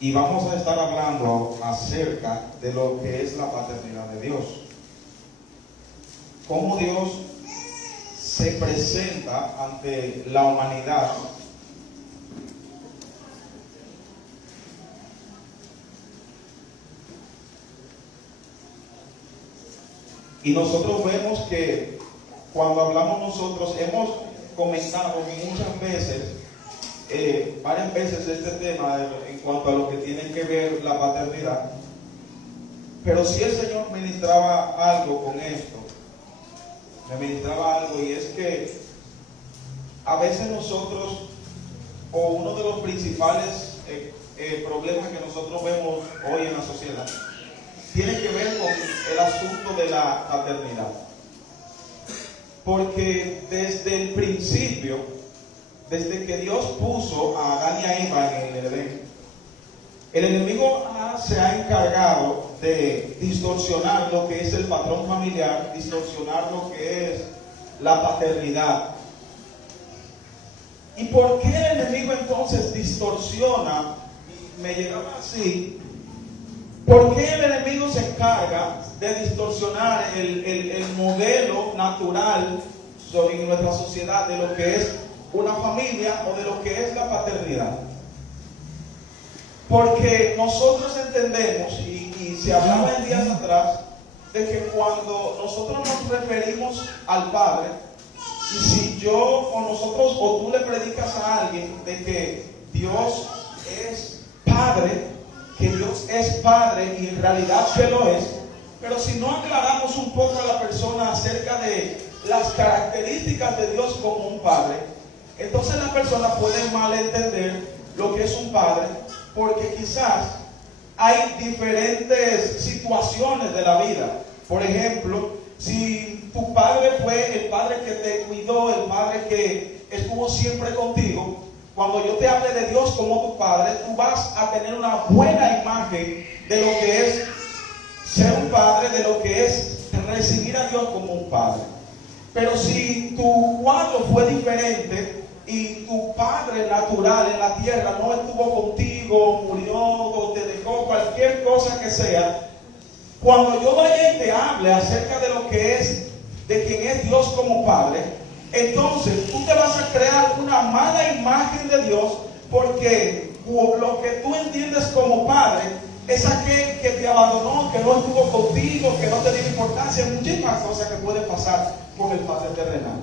y vamos a estar hablando acerca de lo que es la paternidad de Dios. Cómo Dios se presenta ante la humanidad y nosotros vemos que cuando hablamos nosotros hemos comentado muchas veces, varias veces este tema en cuanto a lo que tiene que ver la paternidad, pero si el Señor ministraba algo con esto, me ministraba algo, y es que a veces nosotros, o uno de los principales problemas que nosotros vemos hoy en la sociedad, tiene que ver con el asunto de la paternidad. Porque desde el principio, desde que Dios puso a Adán y a Eva en el Edén, el enemigo se ha encargado de distorsionar lo que es el patrón familiar, distorsionar lo que es la paternidad. ¿Y por qué el enemigo entonces distorsiona? Me llegaba así. ¿Por qué el enemigo se encarga de distorsionar el modelo natural en nuestra sociedad de lo que es una familia o de lo que es la paternidad? Porque nosotros entendemos, y se hablaba en días atrás, de que cuando nosotros nos referimos al Padre, y si yo o nosotros o tú le predicas a alguien de que Dios es Padre, que Dios es Padre, y en realidad que lo es, pero si no aclaramos un poco a la persona acerca de las características de Dios como un Padre, entonces la persona puede malentender lo que es un Padre, porque quizás hay diferentes situaciones de la vida. Por ejemplo, si tu padre fue el padre que te cuidó, el padre que estuvo siempre contigo, cuando yo te hable de Dios como tu Padre, tú vas a tener una buena imagen de lo que es ser un padre, de lo que es recibir a Dios como un Padre. Pero si tu cuadro fue diferente y tu padre natural en la tierra no estuvo contigo, murió o te dejó, cualquier cosa que sea, cuando yo vaya y te hable acerca de lo que es, de quién es Dios como Padre, entonces tú te vas a crear una mala imagen de Dios, porque lo que tú entiendes como Padre es aquel que te abandonó, que no estuvo contigo, que no te dio importancia, muchísimas cosas que pueden pasar con el Padre terrenal.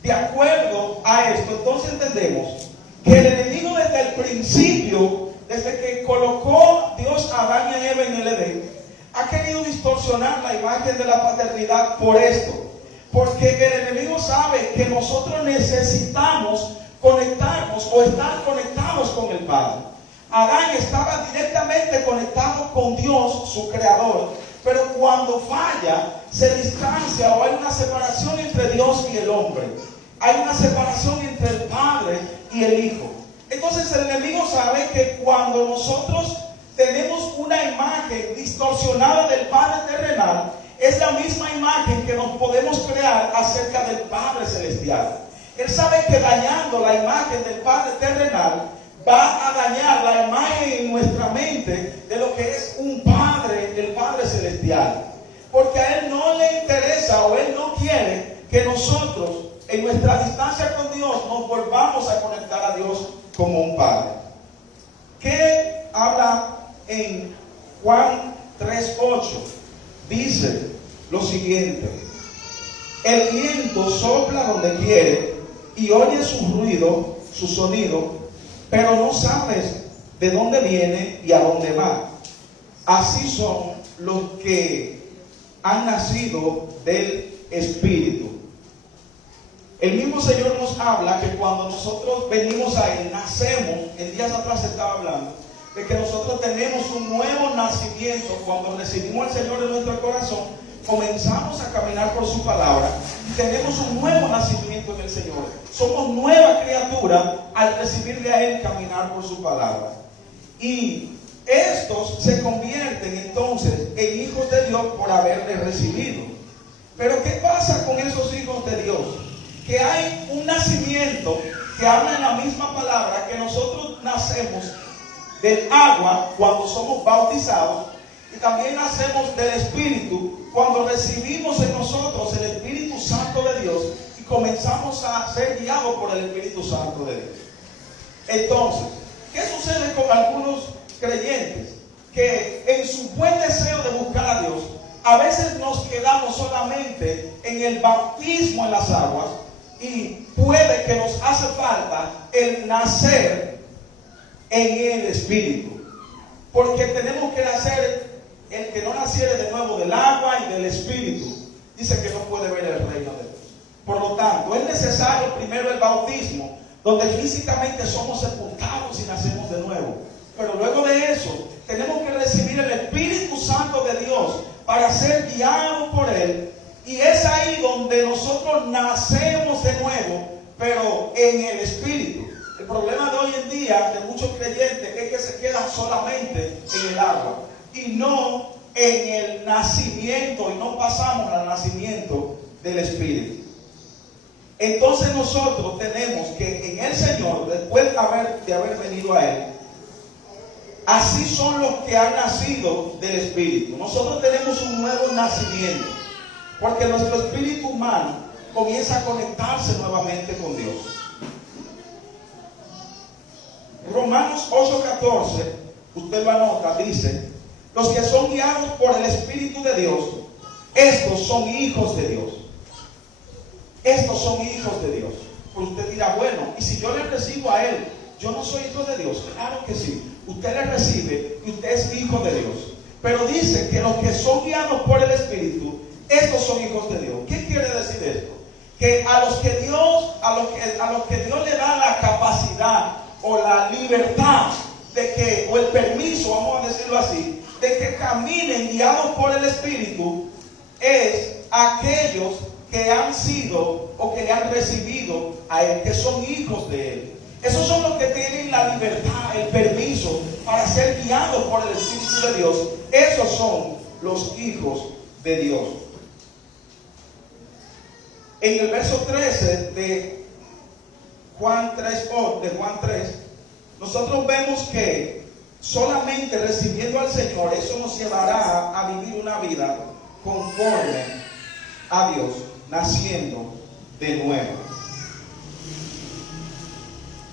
De acuerdo a esto, entonces entendemos que el enemigo desde el principio, desde que colocó Dios a Adán y a Eva en el Edén, ha querido distorsionar la imagen de la paternidad por esto. Porque el enemigo sabe que nosotros necesitamos conectarnos o estar conectados con el Padre. Adán estaba directamente conectado con Dios, su creador, pero cuando falla, se distancia o hay una separación entre Dios y el hombre. Hay una separación entre el Padre y el Hijo. Entonces el enemigo sabe que cuando nosotros tenemos una imagen distorsionada del Padre terrenal, es la misma imagen que nos podemos crear acerca del Padre celestial. Él sabe que dañando la imagen del Padre terrenal, va a dañar la imagen en nuestra mente de lo que es un Padre, el Padre celestial. Porque a Él no le interesa, o Él no quiere que nosotros, en nuestra distancia con Dios, nos volvamos a conectar a Dios como un Padre. ¿Qué habla en Juan 3:8? Dice lo siguiente: el viento sopla donde quiere y oye su ruido, su sonido, pero no sabes de dónde viene y a dónde va. Así son los que han nacido del Espíritu. El mismo Señor nos habla que cuando nosotros venimos a Él, nacemos. En días atrás se estaba hablando de que nosotros tenemos un nuevo nacimiento. Cuando recibimos al Señor en nuestro corazón, comenzamos a caminar por su palabra y tenemos un nuevo nacimiento en el Señor. Somos nueva criatura al recibirle a Él, caminar por su palabra. Y estos se convierten entonces en hijos de Dios por haberle recibido. Pero ¿qué pasa con esos hijos de Dios? Que hay un nacimiento que habla en la misma palabra, que nosotros nacemos del agua cuando somos bautizados, y también nacemos del Espíritu cuando recibimos en nosotros el Espíritu Santo de Dios y comenzamos a ser guiados por el Espíritu Santo de Dios. Entonces, ¿qué sucede con algunos creyentes? Que en su buen deseo de buscar a Dios, a veces nos quedamos solamente en el bautismo en las aguas, y puede que nos hace falta el nacer en el Espíritu. Porque tenemos que nacer, el que no naciere de nuevo del agua y del Espíritu, dice que no puede ver el reino de Dios. Por lo tanto, es necesario primero el bautismo, donde físicamente somos sepultados y nacemos de nuevo. Pero luego de eso, tenemos que recibir el Espíritu Santo de Dios para ser guiados por Él. Y es ahí donde nosotros nacemos de nuevo, pero en el Espíritu. El problema de hoy en día de muchos creyentes es que se quedan solamente en el agua y no en el nacimiento, y no pasamos al nacimiento del Espíritu. Entonces nosotros tenemos que en el Señor, después de haber venido a Él, así son los que han nacido del Espíritu. Nosotros tenemos un nuevo nacimiento, porque nuestro espíritu humano comienza a conectarse nuevamente con Dios. Romanos 8:14, usted lo anota, dice: los que son guiados por el Espíritu de Dios, estos son hijos de Dios. Estos son hijos de Dios. Pero usted dirá, bueno, ¿y si yo le recibo a Él, yo no soy hijo de Dios? Claro que sí. Usted le recibe y usted es hijo de Dios. Pero dice que los que son guiados por el Espíritu, estos son hijos de Dios. ¿Qué quiere decir esto? Que a los que Dios le da la capacidad o la libertad de que, o el permiso, vamos a decirlo así, de que caminen guiados por el Espíritu, es aquellos que han sido o que le han recibido a Él, que son hijos de Él. Esos son los que tienen la libertad, el permiso para ser guiados por el Espíritu de Dios. Esos son los hijos de Dios. En el verso 13 de Juan 3, nosotros vemos que solamente recibiendo al Señor, eso nos llevará a vivir una vida conforme a Dios, naciendo de nuevo.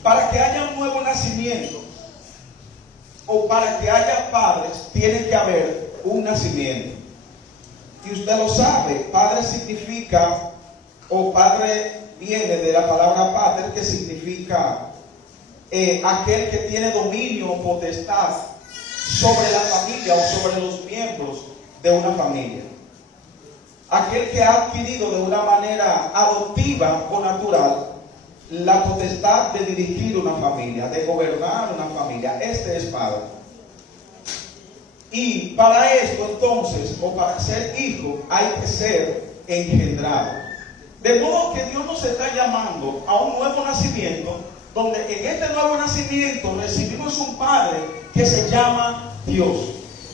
Para que haya un nuevo nacimiento, o para que haya padres, tiene que haber un nacimiento. Y usted lo sabe, padre significa, o padre viene de la palabra pater, que significa aquel que tiene dominio o potestad sobre la familia o sobre los miembros de una familia. Aquel que ha adquirido de una manera adoptiva o natural la potestad de dirigir una familia, de gobernar una familia. Este es padre. Y para esto entonces, o para ser hijo, hay que ser engendrado. De modo que Dios nos está llamando a un nuevo nacimiento, donde en este nuevo nacimiento recibimos un Padre que se llama Dios.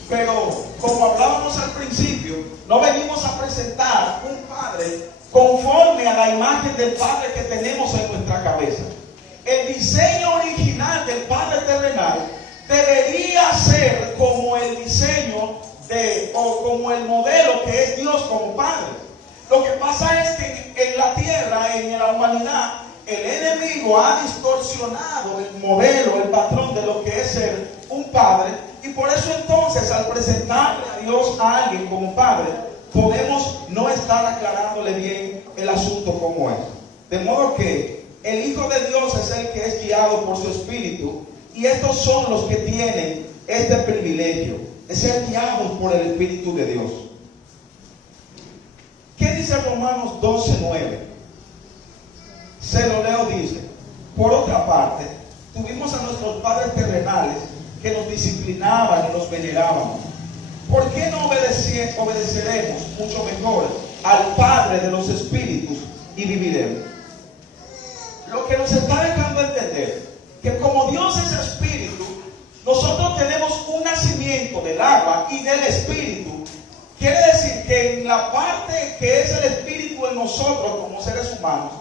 Pero como hablábamos al principio, no venimos a presentar un Padre conforme a la imagen del Padre que tenemos en nuestra cabeza. El diseño original del Padre terrenal debería ser como el diseño o como el modelo que es Dios como Padre. Lo que pasa es que en la tierra, en la humanidad, el enemigo ha distorsionado el modelo, el patrón de lo que es ser un padre, y por eso entonces al presentarle a Dios a alguien como padre, podemos no estar aclarándole bien el asunto como es. De modo que el Hijo de Dios es el que es guiado por su Espíritu, y estos son los que tienen este privilegio de ser guiados por el Espíritu de Dios. ¿Qué dice Romanos 12:9? Se lo leo, dice: por otra parte, tuvimos a nuestros padres terrenales que nos disciplinaban y nos veneraban. ¿Por qué no obedeceremos mucho mejor al Padre de los Espíritus y viviremos? Lo que nos está dejando entender que como Dios es Espíritu, nosotros tenemos un nacimiento del agua y del Espíritu. Quiere decir que en la parte que es el Espíritu en nosotros como seres humanos,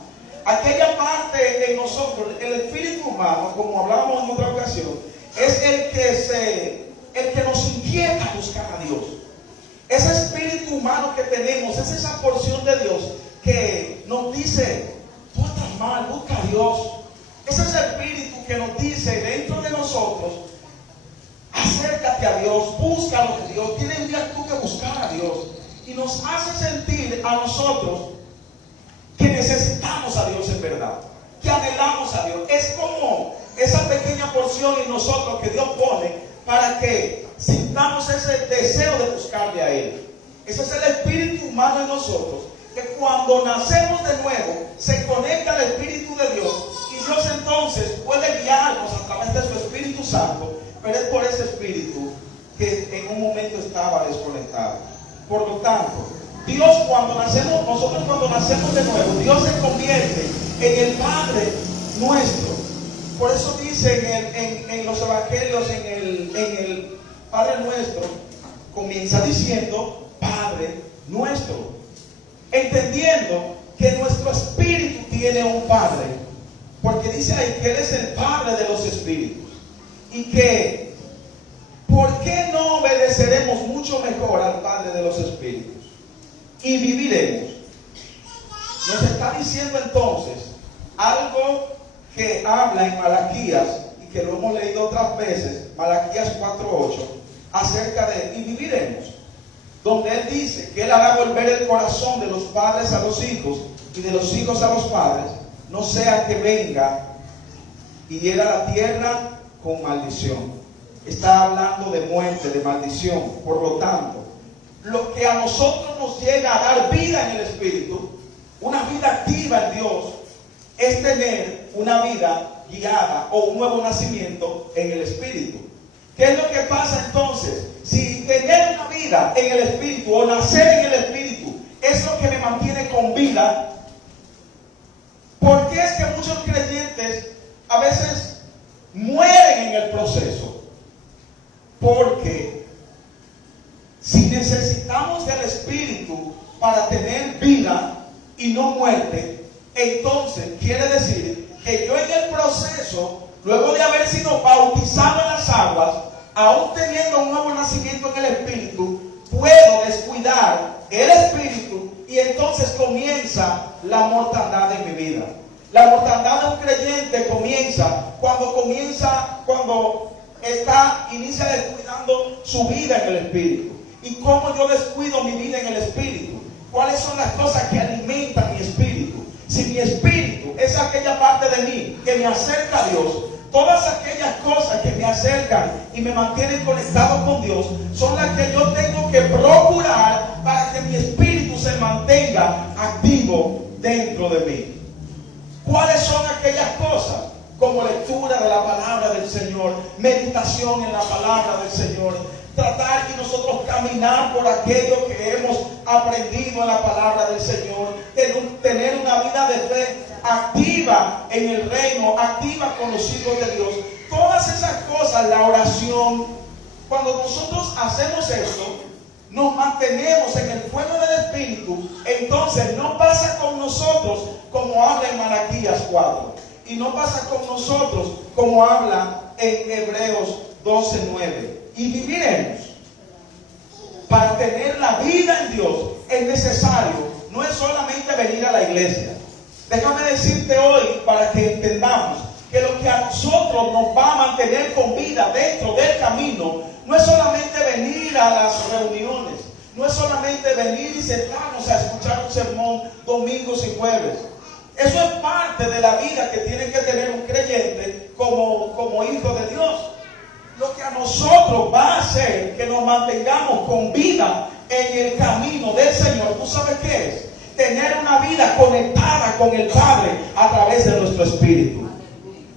aquella parte en nosotros, el espíritu humano, como hablábamos en otra ocasión, es el que nos inquieta a buscar a Dios. Ese espíritu humano que tenemos es esa porción de Dios que nos dice: tú estás mal, busca a Dios. Ese es el espíritu que nos dice dentro de nosotros: acércate a Dios, búscalo de Dios, tienes un día tú que buscar a Dios. Y nos hace sentir a nosotros que necesitamos a Dios en verdad, que anhelamos a Dios. Es como esa pequeña porción en nosotros que Dios pone para que sintamos ese deseo de buscarle a Él. Ese es el espíritu humano en nosotros, que cuando nacemos de nuevo se conecta al Espíritu de Dios, y Dios entonces puede guiarnos a través de su Espíritu Santo, pero es por ese espíritu que en un momento estaba desconectado. Por lo tanto, nosotros cuando nacemos de nuevo, Dios se convierte en el Padre nuestro. Por eso dice en los evangelios, en el Padre nuestro, comienza diciendo Padre nuestro, entendiendo que nuestro espíritu tiene un Padre, porque dice ahí que Él es el Padre de los espíritus, y que ¿por qué no obedeceremos mucho mejor al Padre de los espíritus y viviremos? Nos está diciendo entonces algo que habla en Malaquías, y que lo hemos leído otras veces, Malaquías 4:8, acerca de y viviremos, donde Él dice que Él hará volver el corazón de los padres a los hijos y de los hijos a los padres, no sea que venga y hiera la tierra con maldición. Está hablando de muerte, de maldición. Por lo tanto, lo que a nosotros nos llega a dar vida en el Espíritu, una vida activa en Dios, es tener una vida guiada o un nuevo nacimiento en el Espíritu. ¿Qué es lo que pasa entonces? Si tener una vida en el Espíritu o nacer en el Espíritu es lo que me mantiene con vida, ¿por qué es que muchos creyentes a veces mueren en el proceso? Porque si necesitamos del Espíritu para tener vida y no muerte, entonces quiere decir que yo en el proceso, luego de haber sido bautizado en las aguas, aún teniendo un nuevo nacimiento en el Espíritu, puedo descuidar el Espíritu, y entonces comienza la mortandad en mi vida. La mortandad de un creyente comienza cuando inicia descuidando su vida en el Espíritu. ¿Y cómo yo descuido mi vida en el Espíritu? ¿Cuáles son las cosas que alimentan mi espíritu? Si mi espíritu es aquella parte de mí que me acerca a Dios, todas aquellas cosas que me acercan y me mantienen conectado con Dios son las que yo tengo que procurar para que mi espíritu se mantenga activo dentro de mí. ¿Cuáles son aquellas cosas? Como lectura de la palabra del Señor, meditación en la palabra del Señor, tratar y nosotros caminar por aquello que hemos aprendido en la palabra del Señor, tener una vida de fe activa en el reino, activa con los hijos de Dios. Todas esas cosas, la oración, cuando nosotros hacemos esto, nos mantenemos en el fuego del Espíritu, entonces no pasa con nosotros como habla en Malaquías 4. Y no pasa con nosotros como habla en Hebreos 12:9. Y viviremos. Para tener la vida en Dios es necesario, no es solamente venir a la iglesia. Déjame decirte hoy, para que entendamos, que lo que a nosotros nos va a mantener con vida dentro del camino no es solamente venir a las reuniones, no es solamente venir y sentarnos a escuchar un sermón domingos y jueves. Eso es parte de la vida que tiene que tener un creyente como hijo de Dios. Lo que a nosotros va a hacer que nos mantengamos con vida en el camino del Señor, ¿tú sabes qué es? Tener una vida conectada con el Padre a través de nuestro espíritu.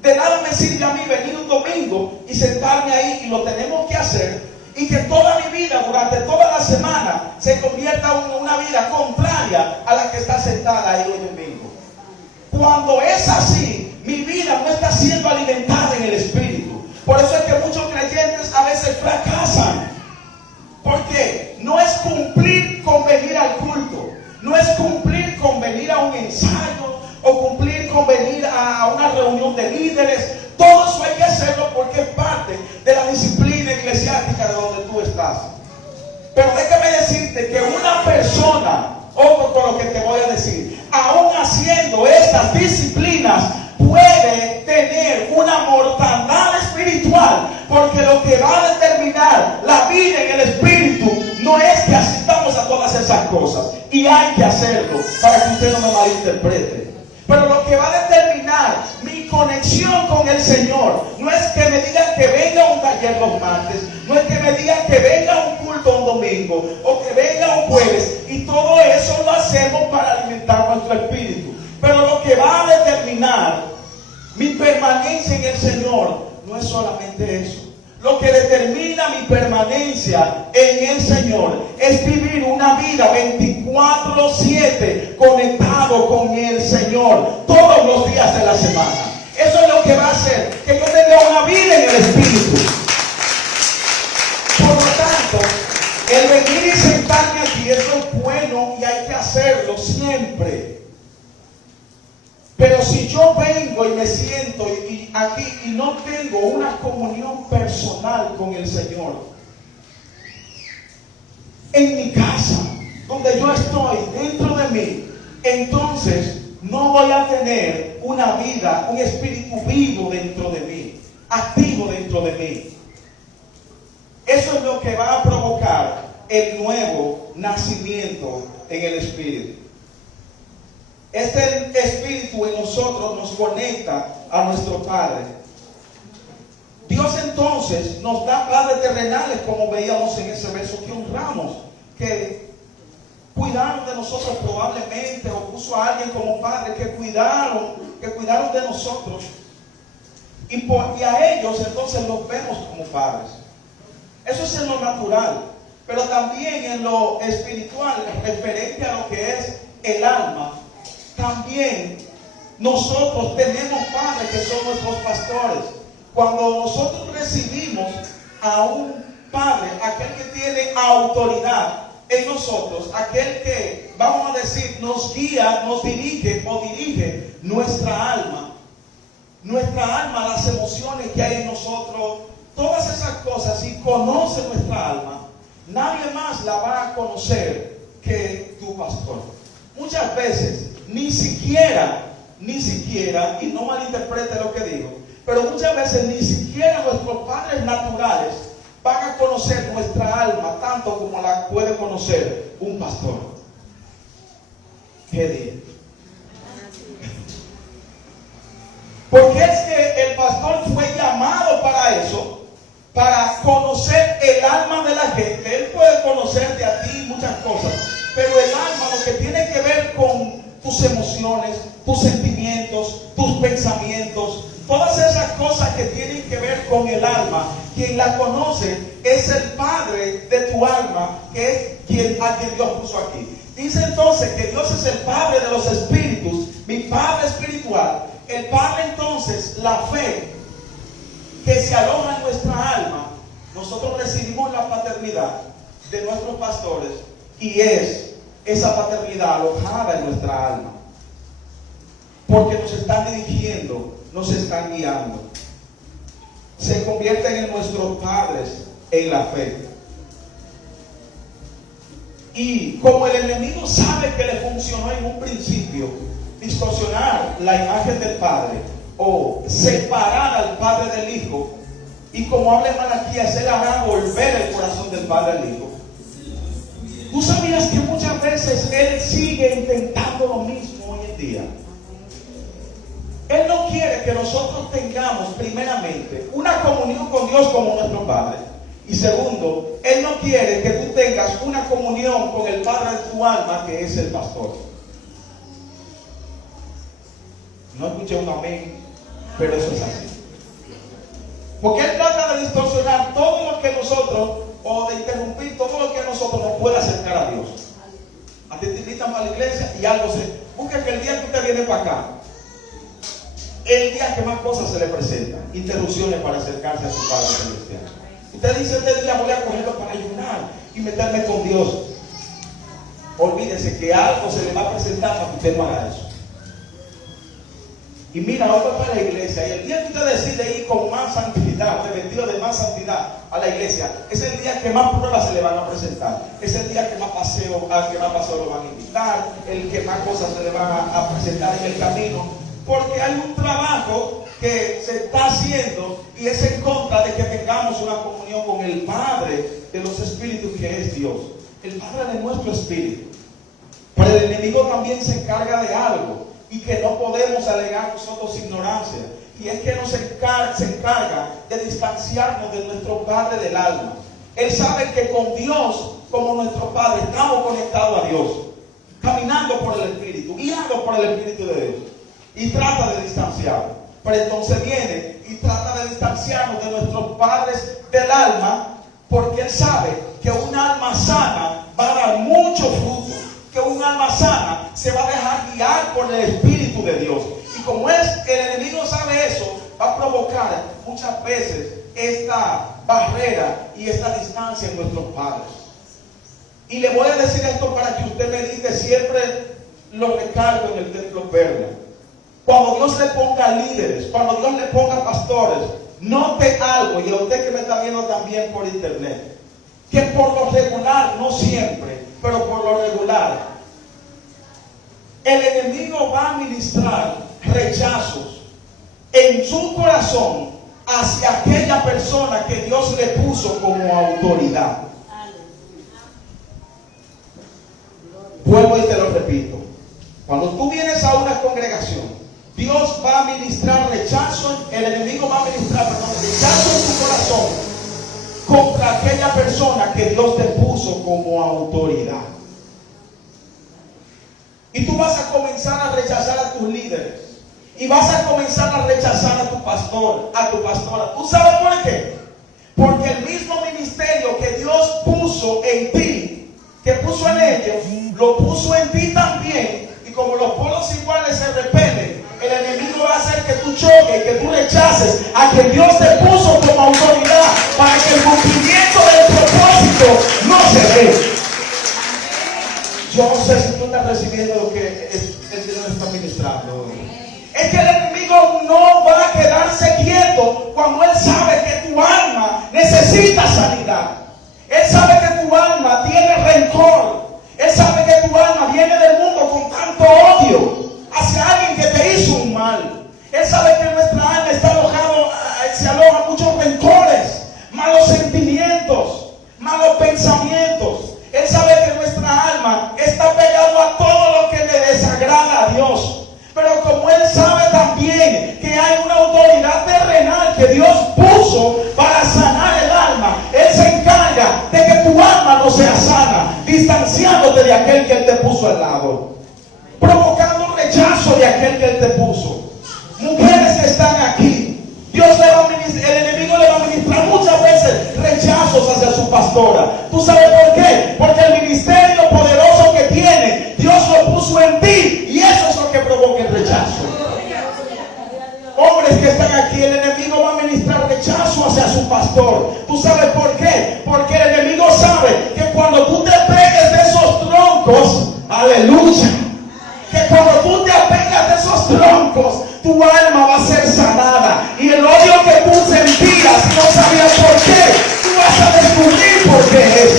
De nada me sirve a mí venir un domingo y sentarme ahí, y lo tenemos que hacer, y que toda mi vida durante toda la semana se convierta en una vida contraria a la que está sentada ahí hoy domingo. Cuando es así, mi vida no está siendo alimentada en el Espíritu. Por eso es que muchos creyentes a veces fracasan. Porque no es cumplir con venir al culto, no es cumplir con venir a un ensayo o cumplir con venir a una reunión de líderes. Todo eso hay que hacerlo porque es parte Pero déjame decirte que una persona, ojo con lo que te voy a decir, aún haciendo estas disciplinas, puede tener una mortandad espiritual, porque lo que va a determinar la vida en el espíritu no es que asistamos a todas esas cosas, y hay que hacerlo para que usted no me malinterprete. Pero lo que va a determinar mi conexión con el Señor no es que me digan que venga a un taller los martes, no es que me digan que venga a un culto un domingo o que venga un jueves, y todo eso lo hacemos para alimentar nuestro espíritu. Pero lo que va a determinar mi permanencia en el Señor no es solamente eso. Lo que determina mi permanencia en el Señor es vivir una vida 24/7 conectado con el Señor todos los días de la semana. Eso es lo que va a hacer que yo tenga una vida en el Espíritu. Por lo tanto, el venir y sentarme aquí, eso es bueno y hay que hacerlo siempre. Pero si yo vengo y me siento aquí y no tengo una comunión personal con el Señor, en mi casa, donde yo estoy, dentro de mí, entonces no voy a tener una vida, un espíritu vivo dentro de mí, activo dentro de mí. Eso es lo que va a provocar el nuevo nacimiento en el espíritu. Este espíritu en nosotros nos conecta a nuestro Padre. Dios entonces nos da padres terrenales, como veíamos en ese verso, que honramos, que cuidaron de nosotros probablemente, o puso a alguien como padre, que cuidaron de nosotros. Y a ellos entonces los vemos como padres. Eso es en lo natural, pero también en lo espiritual, referente a lo que es el alma. También nosotros tenemos padres que son nuestros pastores. Cuando nosotros recibimos a un padre, aquel que tiene autoridad en nosotros, aquel que, vamos a decir, nos guía, nos dirige o dirige nuestra alma, las emociones que hay en nosotros, todas esas cosas, y conoce nuestra alma, nadie más la va a conocer que tu pastor. Muchas veces ni siquiera, y no malinterprete lo que digo, pero muchas veces ni siquiera nuestros padres naturales van a conocer nuestra alma tanto como la puede conocer un pastor. ¿Qué día? Porque es que el pastor fue llamado para eso, para conocer el alma de la gente. Él puede conocerte a ti muchas cosas, pero el alma, lo que tiene que ver con tus emociones, tus sentimientos, tus pensamientos, todas esas cosas que tienen que ver con el alma, quien la conoce es el Padre de tu alma, que es a quien Dios puso aquí. Dice entonces que Dios es el Padre de los espíritus, mi Padre espiritual. El Padre entonces, la fe que se aloja en nuestra alma, nosotros recibimos la paternidad de nuestros pastores, y es esa paternidad alojada en nuestra alma, porque nos están dirigiendo, nos están guiando, se convierten en nuestros padres en la fe. Y como el enemigo sabe que le funcionó en un principio distorsionar la imagen del Padre o separar al Padre del Hijo, y como habla en Malaquías, él hará volver el corazón del Padre al Hijo. ¿Tú sabías que muchas veces él sigue intentando lo mismo hoy en día? Él no quiere que nosotros tengamos, primeramente, una comunión con Dios como nuestro Padre. Y segundo, Él no quiere que tú tengas una comunión con el Padre de tu alma, que es el pastor. No escuché un amén, pero eso es así. Porque Él trata de distorsionar todo lo que nosotros, o de interrumpir todo lo que a nosotros nos puede acercar a Dios. A ti te invitan para la iglesia y algo se... Busca que el día que usted viene para acá, el día que más cosas se le presentan, interrupciones para acercarse a su Padre celestial. Usted dice, este día voy a cogerlo para ayunar y meterme con Dios. Olvídese que algo se le va a presentar para que usted no haga eso. Y mira, hoy va para la iglesia. Y el día que usted decide ir con más santidad, de vestido de más santidad a la iglesia, es el día que más pruebas se le van a presentar. Es el día que más paseo lo van a invitar, el que más cosas se le van a presentar en el camino. Porque hay un trabajo que se está haciendo y es en contra de que tengamos una comunión con el Padre de los espíritus, que es Dios, el Padre de nuestro espíritu. Pero el enemigo también se encarga de algo y que no podemos alegar nosotros ignorancia, y es que se encarga de distanciarnos de nuestro Padre del alma. Él sabe que con Dios como nuestro Padre estamos conectados a Dios, caminando por el Espíritu, guiados por el Espíritu de Dios, y trata de distanciarnos. Pero entonces viene y trata de distanciarnos de nuestros padres del alma, porque Él sabe que un alma sana va a dar mucho fruto, que un alma sana se va a dejar guiar por el Espíritu de Dios. Y como el enemigo sabe eso, va a provocar muchas veces esta barrera y esta distancia en nuestros padres. Y le voy a decir esto para que usted medite, siempre lo recargo en el templo Perla. Cuando Dios le ponga líderes, cuando Dios le ponga pastores, note algo, y a usted que me está viendo también por internet, que por lo regular, no siempre, pero por lo regular, el enemigo va a ministrar rechazos en su corazón hacia aquella persona que Dios le puso como autoridad. Vuelvo y te lo repito. Cuando tú vienes a una congregación, Dios va a ministrar rechazo, el enemigo va a ministrar rechazo en tu corazón contra aquella persona que Dios te puso como autoridad. Y tú vas a comenzar a rechazar a tus líderes. Y vas a comenzar a rechazar a tu pastor, a tu pastora. ¿Tú sabes por qué? Porque el mismo ministerio que Dios puso en ti, que puso en ellos, lo puso en ti también. Y como los polos iguales se repelen, el enemigo va a hacer que tú choques, que tú rechaces a quien Dios te puso como autoridad, para que el cumplimiento del propósito no se dé. Yo no sé si tú estás recibiendo lo que el Señor está ministrando. Es que el enemigo no va a quedarse quieto cuando él sabe que tu alma necesita sanidad. Él sabe que tu alma tiene rencor. Él sabe que tu alma viene del mundo con tanto odio hacia alguien que te hizo un mal. Él sabe que nuestra alma está se aloja muchos rencores, malos sentimientos, malos pensamientos. Él sabe que nuestra alma está pegado a todo lo que le desagrada a Dios. Pero como Él sabe también que hay una autoridad terrenal que Dios puso para sanar el alma, Él se encarga de que tu alma no sea sana, distanciándote de aquel que Él te puso al lado, provocando un rechazo de aquel que Él te puso. Mujeres que están aquí, Dios le va a ministrar, el enemigo le va a ministrar muchas veces rechazos hacia su pastora. ¿Tú sabes por qué? Porque el ministerio poderoso que tiene, Dios lo puso en ti, y eso es lo que provoca el rechazo. Hombres que están aquí, el enemigo va a ministrar rechazo hacia su pastor. ¿Tú sabes por qué? Porque el enemigo sabe que cuando tú te pegues de esos troncos, aleluya, que cuando tú te apegas de esos troncos, tu alma va a ser sanada. Y el odio que tú sentías y no sabías por qué, tú vas a descubrir por qué es.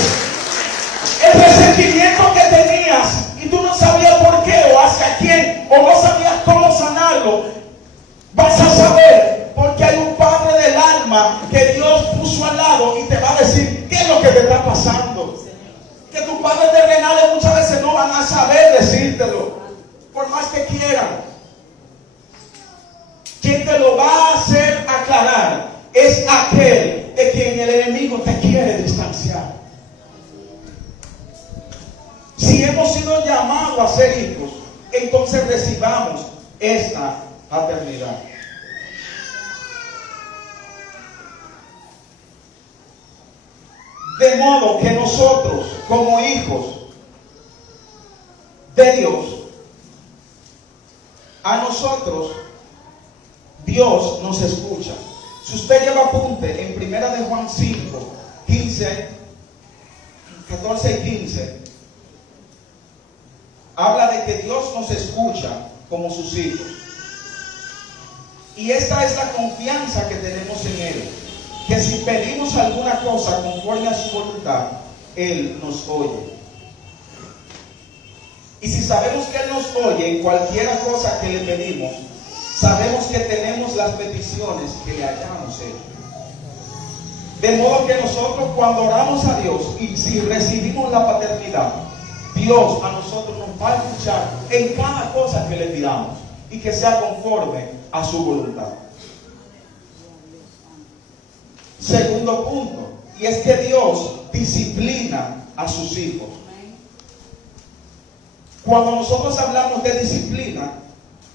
El resentimiento que tenías y tú no sabías por qué o hacia quién, o no sabías cómo sanarlo, vas a saber, porque hay un Padre del alma que Dios puso al lado y te va a decir qué es lo que te está pasando. Que tus padres terrenales muchas veces no van a saber decírtelo, por más que quieran. Quien te lo va a hacer aclarar es aquel de quien el enemigo te quiere distanciar. Si hemos sido llamados a ser hijos, entonces recibamos esta paternidad. De modo que nosotros, como hijos de Dios, a nosotros Dios nos escucha. Si usted lleva apunte en 1 de Juan 5, 14 y 15, habla de que Dios nos escucha como sus hijos. Y esta es la confianza que tenemos en Él, que si pedimos alguna cosa conforme a su voluntad, Él nos oye. Y si sabemos que Él nos oye en cualquier cosa que le pedimos, sabemos que tenemos las peticiones que le hayamos hecho. De modo que nosotros cuando oramos a Dios y si recibimos la paternidad, Dios a nosotros nos va a escuchar en cada cosa que le pidamos y que sea conforme a su voluntad. Segundo punto, y es que Dios disciplina a sus hijos. Cuando nosotros hablamos de disciplina,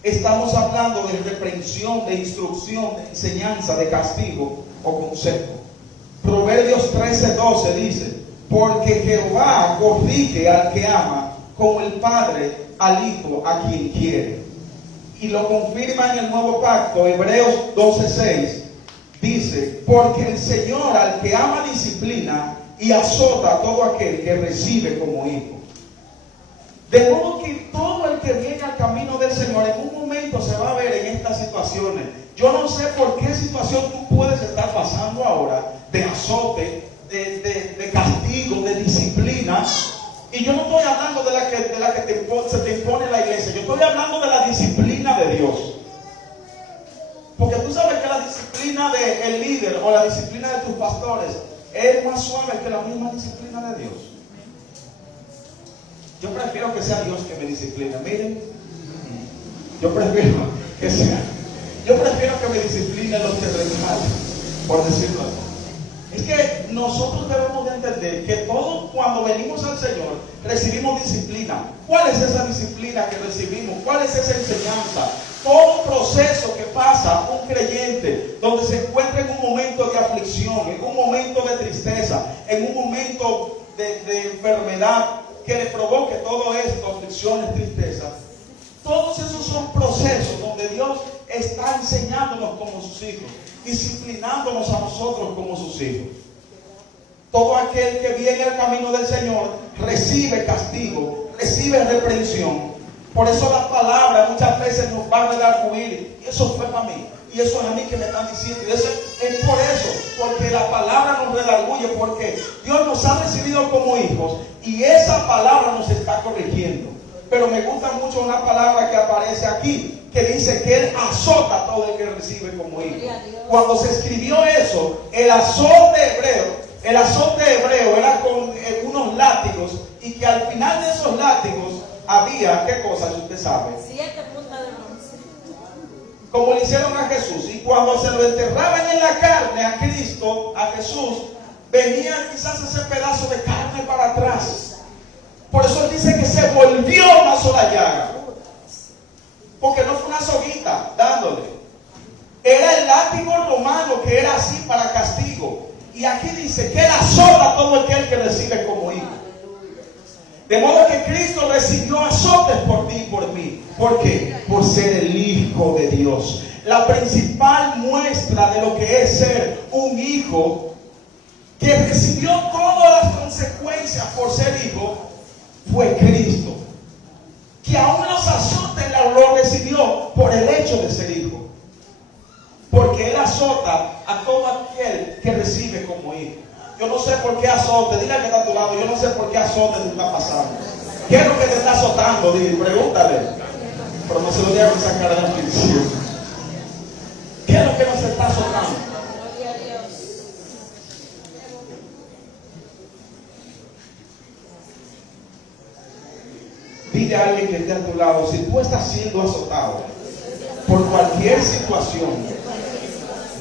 estamos hablando de reprensión, de instrucción, de enseñanza, de castigo o consejo. Proverbios 13:12 dice: porque Jehová corrige al que ama, como el padre al hijo a quien quiere. Y lo confirma en el nuevo pacto, Hebreos 12:6, dice: porque el Señor al que ama disciplina y azota a todo aquel que recibe como hijo. De modo que todo el que viene al camino del Señor en un momento se va a ver en estas situaciones. Yo no sé por qué situación tú puedes estar pasando ahora, de azote, de castigo, de disciplina. Y yo no estoy hablando de la que se te impone la iglesia. Yo estoy hablando de la disciplina de Dios. Porque tú sabes que la disciplina del líder o la disciplina de tus pastores es más suave que la misma disciplina de Dios. Yo prefiero que sea Dios que me discipline. Miren, yo prefiero que me discipline los terrenales, por decirlo así. Es que nosotros debemos de entender que todos cuando venimos al Señor recibimos disciplina. ¿Cuál es esa disciplina que recibimos? ¿Cuál es esa enseñanza? Todo proceso que pasa un creyente, donde se encuentra en un momento de aflicción, en un momento de tristeza, en un momento de enfermedad, que le provoque todo esto, aflicciones, tristeza. Todos esos son procesos donde Dios está enseñándonos como sus hijos, disciplinándonos a nosotros como sus hijos. Todo aquel que viene al camino del Señor recibe castigo, recibe reprensión. Por eso la palabra muchas veces nos va a redarguir. Y eso fue para mí. Y eso es a mí que me están diciendo. Y eso es por eso. Porque la palabra nos redarguye. Porque Dios nos ha recibido como hijos. Y esa palabra nos está corrigiendo. Pero me gusta mucho una palabra que aparece aquí. Que dice que Él azota a todo el que recibe como hijo. Cuando se escribió eso, el azote hebreo era con unos látigos. Y que al final de esos látigos había, ¿qué cosa usted sabe? 7 puntas de bronce. Como le hicieron a Jesús. Y cuando se lo enterraban en la carne a Cristo, a Jesús, venía quizás ese pedazo de carne para atrás. Por eso Él dice que se volvió una sola llaga. Porque no fue una soguita dándole. Era el látigo romano que era así para castigo. Y aquí dice que Él azota a todo aquel que recibe como hijo. De modo que Cristo recibió azotes por ti y por mí. ¿Por qué? Por ser el Hijo de Dios. La principal muestra de lo que es ser un hijo que recibió todas las consecuencias por ser hijo fue Cristo. Que aún los azotes lo recibió por el hecho de ser hijo. Porque Él azota a todo aquel que recibe como hijo. Yo no sé por qué azote, dile al que está a tu lado, yo no sé por qué azote te está pasando. ¿Qué es lo que te está azotando? Dile, pregúntale. Pero no se lo diga con esa cara de aflicción. ¿Qué es lo que nos está azotando? Gloria a Dios. Dile a alguien que esté a tu lado, si tú estás siendo azotado por cualquier situación,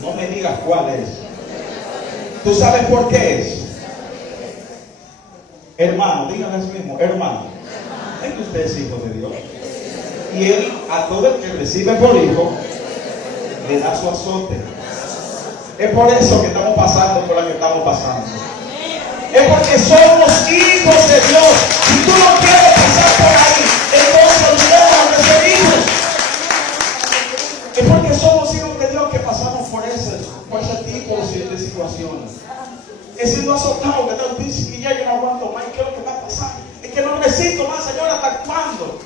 no me digas cuál es. ¿Tú sabes por qué es? Hermano, díganle a sí mismo, hermano, es que usted es hijo de Dios. Y Él, a todo el que recibe por hijo, le da su azote. Es por eso que estamos pasando por la que estamos pasando. Es porque somos hijos de Dios. Si tú no quieres pasar por ahí, entonces olvidemos de ser hijos. Es porque somos hijos de Dios que pasamos por ese tipo de situaciones. Es siendo azotado que te dice que ya yo no aguanto más. ¿Qué es lo que está pasando? Es que no necesito más, Señor, ¿hasta cuándo?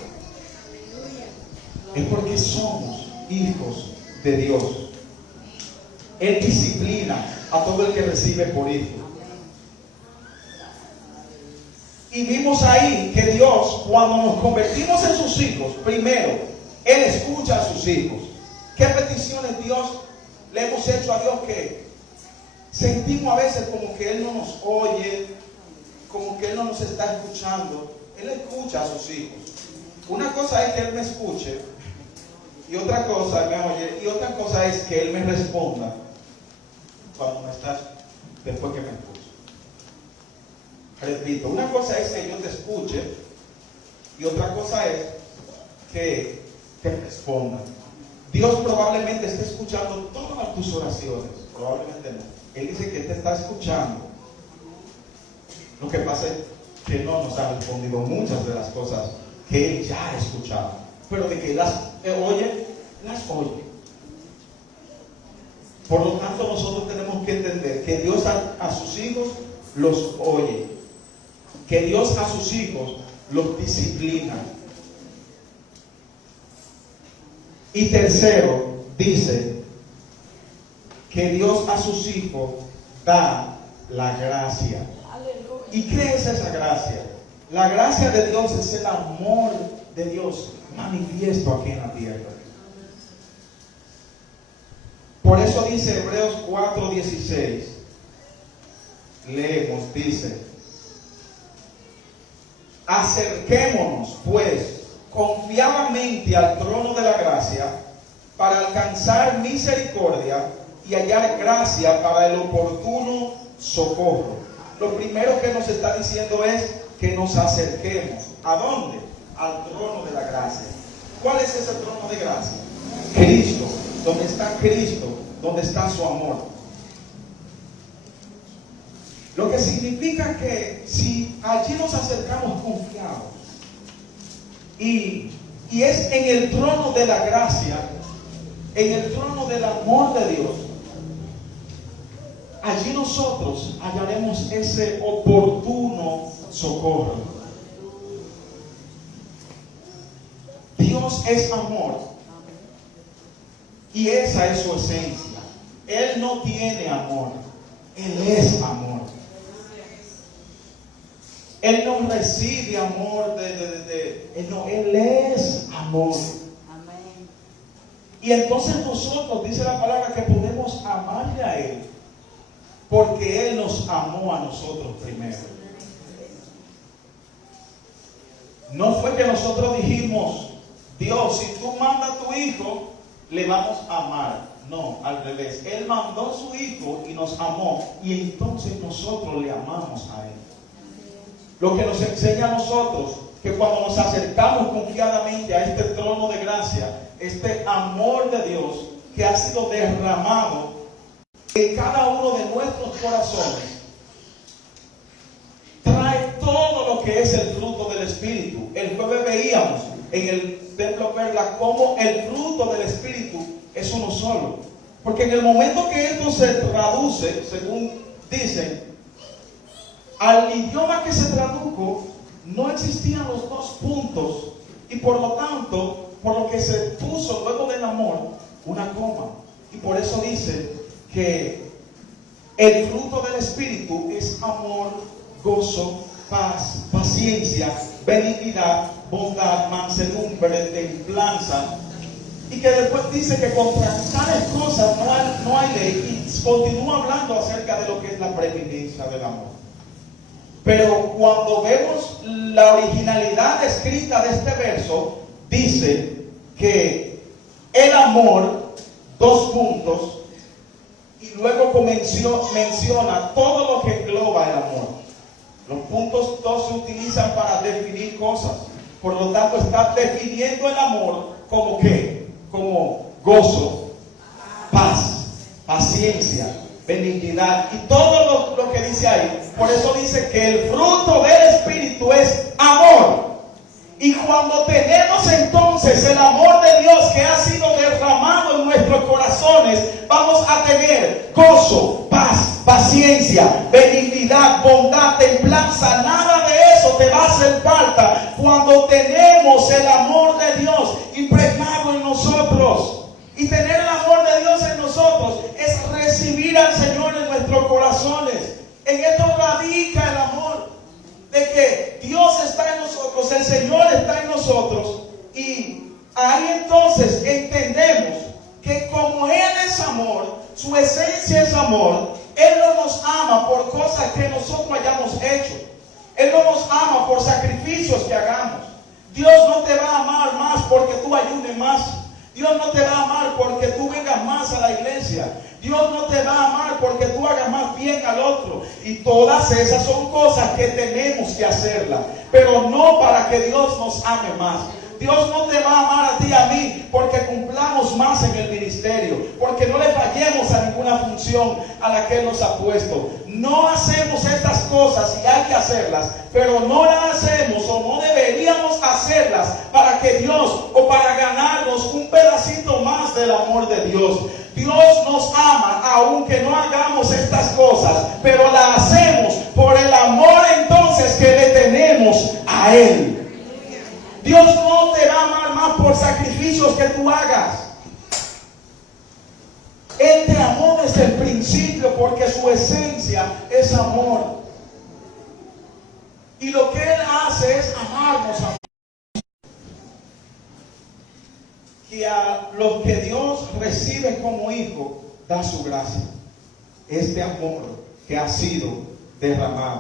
Es porque somos hijos de Dios. Él disciplina a todo el que recibe por hijo. Y vimos ahí que Dios, cuando nos convertimos en sus hijos, primero, Él escucha a sus hijos. ¿Qué peticiones Dios le hemos hecho a Dios que sentimos a veces como que Él no nos oye, como que Él no nos está escuchando? Él escucha a sus hijos. Una cosa es que Él me escuche, y otra cosa, me oye, y otra cosa es que Él me responda cuando me estás, después que me escuche. Repito, una cosa es que yo te escuche, y otra cosa es que te responda. Dios probablemente esté escuchando todas tus oraciones, probablemente no. Él dice que te está escuchando. Lo que pasa es que no nos ha respondido muchas de las cosas que Él ya ha escuchado, pero de que las oye, las oye. Por lo tanto, nosotros tenemos que entender que Dios a sus hijos los oye, que Dios a sus hijos los disciplina. Y tercero, dice que Dios a sus hijos da la gracia. Aleluya. ¿Y qué es esa gracia? La gracia de Dios es el amor de Dios manifiesto aquí en la tierra. Por eso dice Hebreos 4:16. Leemos, dice: acerquémonos pues confiadamente al trono de la gracia para alcanzar misericordia y hallar gracia para el oportuno socorro. Lo primero que nos está diciendo es que nos acerquemos. ¿A dónde? Al trono de la gracia. ¿Cuál es ese trono de gracia? Cristo. Donde está Cristo, donde está su amor. Lo que significa que si allí nos acercamos confiados y es en el trono de la gracia, en el trono del amor de Dios, allí nosotros hallaremos ese oportuno socorro. Dios es amor y esa es su esencia. Él no tiene amor, Él es amor. Él no recibe amor Él es amor. Amén. Y entonces nosotros, dice la palabra, que podemos amarle a Él porque Él nos amó a nosotros primero. No fue que nosotros dijimos: Dios, si tú mandas a tu hijo, le vamos a amar. No, al revés. Él mandó a su hijo y nos amó, y entonces nosotros le amamos a Él. Lo que nos enseña a nosotros que cuando nos acercamos confiadamente a este trono de gracia, este amor de Dios que ha sido derramado en cada uno de nuestros corazones, trae todo lo que es el fruto del Espíritu. El jueves veíamos en el templo Perla cómo el fruto del Espíritu es uno solo. Porque en el momento que esto se traduce, según dicen, al idioma que se tradujo, no existían los dos puntos, y por lo tanto, por lo que se puso luego del amor, una coma. Y por eso dice que el fruto del Espíritu es amor, gozo, paz, paciencia, benignidad, bondad, mansedumbre, templanza. Y que después dice que contra tales cosas no hay ley, y continúa hablando acerca de lo que es la preeminencia del amor. Pero cuando vemos la originalidad escrita de este verso, dice que el amor, dos puntos, y luego menciona todo lo que engloba el amor. Los puntos dos se utilizan para definir cosas. Por lo tanto, está definiendo el amor como ¿qué? Como gozo, paz, paciencia, benignidad y todo lo que dice ahí. Por eso dice que el fruto del Espíritu es amor. Y cuando tenemos entonces el amor de Dios que ha sido derramado en nuestros corazones, vamos a tener gozo, paz, paciencia, benignidad, bondad, templanza. Nada de eso te va a hacer falta cuando tenemos el amor de Dios impregnado en nosotros. Y tener el amor recibir al Señor en nuestros corazones. En esto radica el amor, de que Dios está en nosotros, el Señor está en nosotros, y ahí entonces entendemos que como Él es amor, su esencia es amor, Él no nos ama por cosas que nosotros hayamos hecho. Él no nos ama por sacrificios que hagamos. Dios no te va a amar más porque tú ayunes más. Dios no te va a amar porque tú vengas más a la iglesia. Dios no te va a amar porque tú hagas más bien al otro. Y todas esas son cosas que tenemos que hacerlas, pero no para que Dios nos ame más. Dios no te va a amar a ti y a mí porque cumplamos más en el ministerio, porque no le fallemos a ninguna función a la que Él nos ha puesto. No hacemos estas cosas y hay que hacerlas, pero no las hacemos o no deberíamos hacerlas para que Dios o para ganarnos un pedacito más del amor de Dios. Dios nos ama aunque no hagamos estas cosas, pero las hacemos por el amor entonces que le tenemos a Él. Dios no te va a amar más por sacrificios que tú hagas. Él te amó desde el principio porque su esencia es amor. Y lo que Él hace es amarnos a que a los que Dios recibe como hijo da su gracia. Este amor que ha sido derramado.